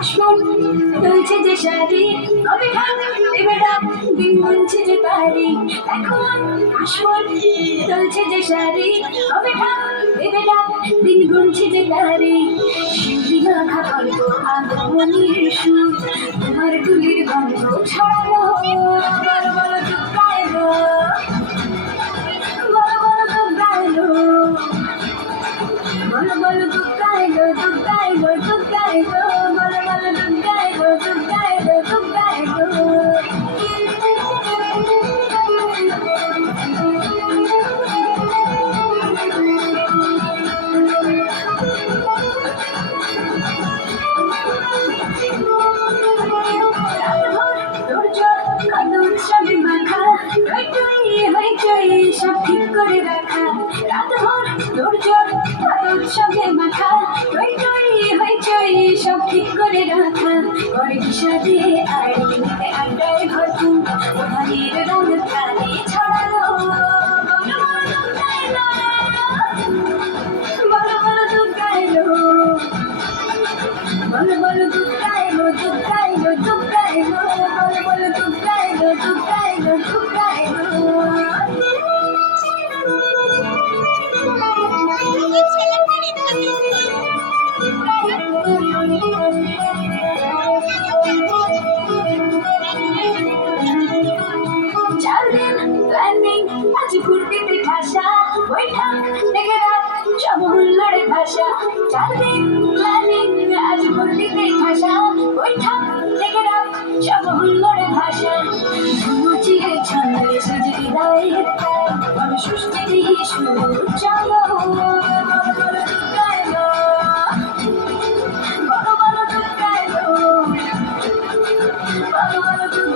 আসমান দুলছে যে শাড়ি তবে ঢাক দেবে ডাক দিন গুনছে যে তারিখ এখন আসমান দুলছে যে শাড়ি তবে ঢাক দেবে ডাক দিন গুনছে যে তারিখ শিউলি মাখা গল্প আগমনীর সুর তোমার গুলির গন্ধ ছড়ানো বড় বড় দুঃখায় এলো বড় বড় দুঃখায় এলো বড় বড় দুঃখায় এলো দুঃখায় এলো দুঃখায় এলো বড় বড় দুঃখায় এলো দুঃখায় এলো দুঃখায় এলো উৎসবে মাখা টই টই হইচই সব ঠিক করে রাখা রাত ভর তোরজোর উৎসবে মাখা টই টই হইচই সব ঠিক করে রাখা ঘরে বিষাদে আর দিনে আড্ডায় ভরপুর ওধানের রঙ প্রাণে ছড়ালো বড় বড় দুঃখ গাইলো বড় বড় দুঃখ গাইলো দুঃখ গাইলো দুঃখ গাইলো বড় বড় দুঃখ গাইলো দুঃখ গাইলো দুঃখ গাইলো চারদিন প্ল্যানিং আজ ঘুরতে ঠাসা বৈঠক থেকে রাত সব হুল্লোড়ে ভাষা চারদিন প্ল্যানিং আজ ঘুরতে ঠাসা বৈঠক থেকে রাত সব হুল্লোড়ে ভাষা মুচিয়ে ছন্দে সেজে বিদায়ের তাই আমি সৃষ্টি দিয়ে শুরু চলো বড় বড় দুঃখ গাইলো বড় বড় দুঃখ